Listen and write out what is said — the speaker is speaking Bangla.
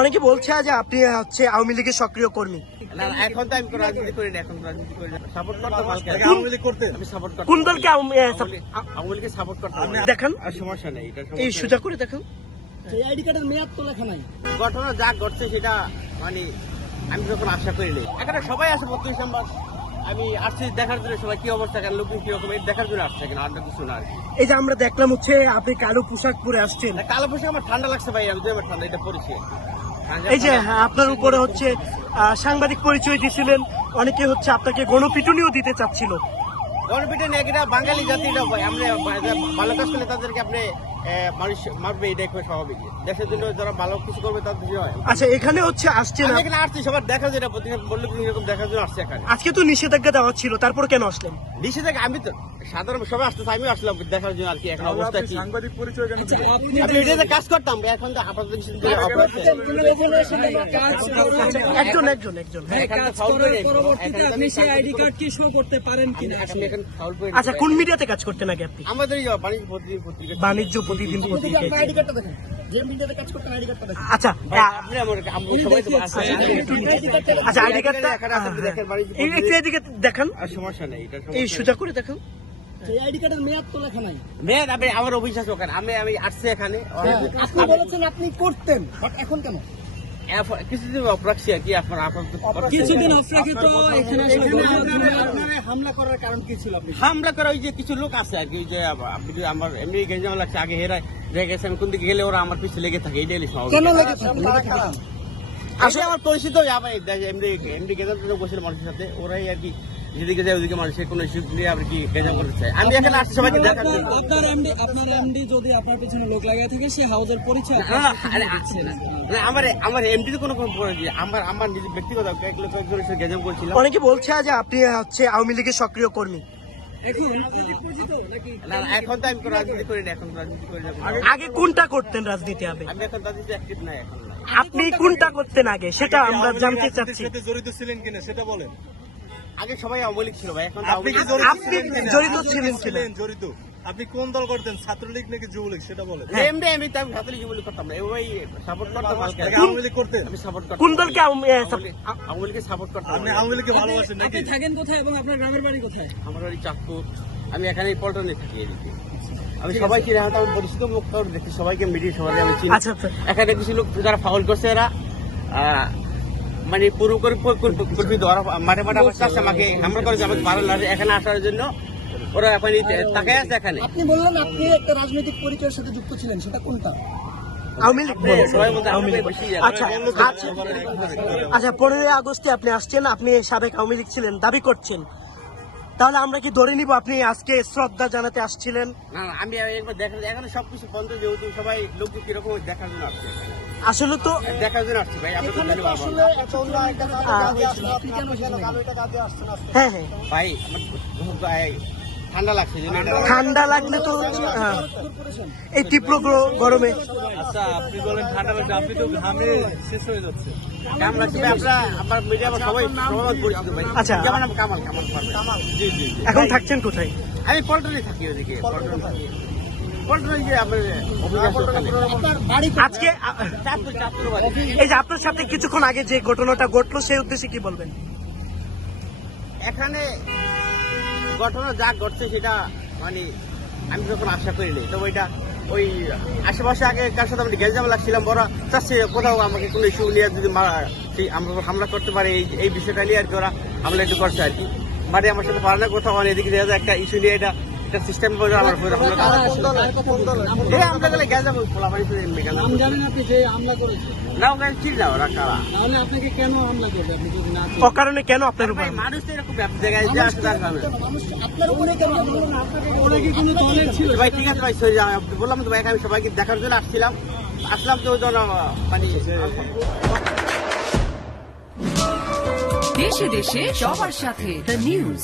অনেকে বলছে যে আপনি হচ্ছে আওয়ামী লীগের সক্রিয় কর্মী। না এখন তো আমি রাজনীতি করি না, এখন রাজনীতি করি না। সাপোর্ট করতাম কালকে। আওয়ামী লীগ করতে আমি সাপোর্ট করতাম। কোন দলকে আওয়ামী লীগকে সাপোর্ট করতাম। দেখান, আর সমস্যা নেই, এটা এই সোজা করে দেখান। এই আইডি কার্ডের মেয়াদ তো লেখা নাই। ঘটনা যা ঘটছে সেটা মানে আমি যখন আশা করিনি। এখানে সবাই আসে 32 নম্বর। আমি আসছি দেখার জন্য, সবাই কি অবস্থা, কেন লোক কিরকম দেখার জন্য আসছে, কেন আর কিছু না। এই যে আমরা দেখলাম হচ্ছে আপনি কালো পোশাক পরে আসছেন। কালো পোশাক আমার ঠান্ডা লাগছে ভাই, আমি আমার ঠান্ডা এটা পরেছি। এই যে আপনার উপরে হচ্ছে সাংবাদিক পরিচয় দিয়েছিলেন, অনেকে হচ্ছে আপনাকে গণপিটুনিও দিতে চাচ্ছিল। গণপিটুনি নিয়ে এটা বাঙালি জাতি, এটা আমরা ভালো কাজ করলে তাদেরকে আপনি মানুষ মারবে, এটাই খুব স্বাভাবিক। দেশের জন্য যারা ভালো কিছু করবে তাদের কিছু হয়। আচ্ছা, এখানে হচ্ছে আসছেন, এখানে আসছি সবার দেখা যায়, বললে এরকম দেখার জন্য আসছে এখানে। আজকে তো নিষেধাজ্ঞা দেওয়া ছিল, তারপর কেন আসলেন? নিষেধাজ্ঞা আমি তো সাধারণ সবাই আসতেছে, আমিও আসলাম দেখার জন্য আর কি। এখন অবস্থা কি, সাংবাদিক পরিচয় কেন? আমি এটাতে কাজ করতাম, এখন তো আপাতত একজন একজন একজন আপনি সেই আইডি কার্ড কি শো করতে পারেন কিনা? আচ্ছা, কোন মিডিয়াতে কাজ করতেন আগে আপনি? আমাদের বাণিজ্য প্রতিদিন পত্রিকা। আইডি কার্ডটা দেখেন, যে মিডিয়াতে কাজ করতে আইডি কার্ডটা দেখেন। আচ্ছা আপনি আমার সবাই তো আচ্ছা, আইডি কার্ডটা একটু এদিকে দেখান। আর সমস্যা নেই, এটা এই সোজা করে দেখান। এই আইডি কার্ডের মেয়াদ তো লেখা নাই। মেয়ের আমি আমার অভিশ্বাস ওখানে আমি আসছি এখানে। আপনি বলেছেন আপনি করতেন, বাট এখন কেন? কিছুদিন অপ্রাক্সি আর কি, আপনার কিছুদিন অফ রাখে তো এখানে হামলা করার কারণ কি ছিল? আপনি হামলা করা ওই যে কিছু লোক আছে আর কি, ওই যে আমার এমনি গেঞ্জাম লাগছে, আগে হেরা গেছে, আমি কোন দিকে গেলে ওরা আমার পিছনে লেগে থাকে, এইটাই কেন লেগে থাকে? আসলে আমার পরিচিত এমনি গেঞ্জাম বসে মানুষের সাথে, ওরাই আর কি যেদিকে যায় ওদিকে মানুষের কোনো ইস্যু নিয়ে আপনি কি গেঞ্জাম করতে চাই। আমি এখানে আসছি সবাইকে দেখার জন্য। আপনার এমডি যদি আপনার পিছনে লোক লাগিয়ে থাকে, সে হাউজের পরিচয় আমার এমডি তো কোনো আমার নিজের ব্যক্তিগত কয়েকজনের গেঞ্জাম করছিলাম। অনেকে বলছে যে আপনি হচ্ছে আওয়ামী লীগের সক্রিয় কর্মী। এখন তো আমি রাজনীতি করি না, এখন রাজনীতি করি না। আগে কোনটা করতেন রাজনীতি? আমি এখন রাজনীতি অ্যাক্টিভ নাই এখন। আপনি কোনটা করতেন আগে, সেটা আমরা জানতে চাচ্ছি। জড়িত ছিলেন কিনা সেটা বলেন। আগে সবাই আওয়ামী লীগ ছিল ভাই, এখন আপনি জড়িত ছিলেন? জড়িত। আপনি কোন দল করতেন, ছাত্রলীগ নাকি যুবলীগ সেটা বলেন। এমডি আমি তো ছাত্রলীগ যুবলীগ করতাম না, ওই সাপোর্ট করতাম। আওয়ামী লীগ করতেন? আমি সাপোর্ট করতাম। কোন দলকে? আওয়ামী লীগকে সাপোর্ট করতাম। আপনি আওয়ামী লীগকে ভালোবাসেন নাকি? আপনি থাকেন কোথায় এবং আপনার গ্রামের বাড়ি কোথায়? আমার বাড়ি চাঁদপুর, আমি এখানে পল্টনে থাকি এদিকে। আমি সবাই চিনি, আমি পরিচিত মুখ দেখি, সবাইকে মিডিয়া সবাই আমি চিনি। আচ্ছা আচ্ছা, এখানে কিছু লোক যারা ফাউল করছে, এরা মানে পুরো করে কল্পিত, ওরা মাঠে মাঠে আসছে, আমাকে হামলা করেছে, আমাকে ভালো লাগে এখানে আসার জন্য। ওরা এখন তাকাই আছে এখানে। আপনি বললেন আপনি একটা রাজনৈতিক পরিচয়ের সাথে যুক্ত ছিলেন, সেটা কোনটা? আওয়ামী লীগ। সবাই বলতে আওয়ামী লীগ। আচ্ছা আচ্ছা, 15 আগস্টে আপনি আসছেন, আপনি সাবেক আওয়ামী লীগ ছিলেন দাবি করছেন, তাহলে আমরা কি ধরে নিব আপনি আজকে শ্রদ্ধা জানাতে আসছিলেন? না আমি একবার দেখা, এখানে সবকিছু বন্ধ, যেহেতু সবাই লোক কিরকম দেখার জন্য আসছে, আসলে তো দেখার জন্য আসছে ভাই। আমি হ্যাঁ হ্যাঁ, ভাই ভাই ঠান্ডা লাগছে, ঠান্ডা লাগলে তো এই তীব্র গরমে। আচ্ছা, আপনি বলেন ঠান্ডা লাগছে, আপনি তো ঘামে শেষ হয়ে যাচ্ছে। কেমন লাগছে ভাই? আমরা আমার মিডিয়া সবাই পরিচিত ভাই। আচ্ছা, যেমন আমি কামাল জি জি। এখন থাকছেন কোথায়? আমি পল্টনে থাকি, ওদিকে পল্টনে যে আপনার আজকে চাঁদপুর বাড়ি। এই যে আপনার সাথে কিছুক্ষণ আগে যে ঘটনাটা ঘটলো, সেই উদ্দেশ্যে কি বলবেন? এখানে ঘটনা যা ঘটছে সেটা মানে আমি যখন আশা করিনি, তো ওইটা ওই আশেপাশে আগে কার সাথে আমি গেঞ্জাম লাগছিলাম, বড় চাচ্ছে কোথাও আমাকে কোনো ইস্যু নিয়ে যদি আমরা হামলা করতে পারে, এই বিষয়টা নিয়ে আর কি ওরা হামলা একটু করছে আর কি। মানে আমার সাথে পারে না কোথাও, মানে এদিকে দেখা যায় একটা ইস্যু নিয়ে এটা সিস্টেম করে আমার আমরা গেঞ্জাম খোলা পানি না, ওখানে চিল না ওরা কারা। আপনাকে কেন হামলা করবে? আপনি যদি না অকারণে কেন আপনার উপর? মানুষ তো এরকম জায়গায় যে আসলে আপনার উপরে কেন ওরা কি কোনো দলের ছিল? ভাই ঠিক আছে ভাই, সরি, বললাম তো ভাই, আমি সবাইকে দেখার জন্য আসলাম তো মানে দেশে দেশে সবার সাথে দ্য নিউজ।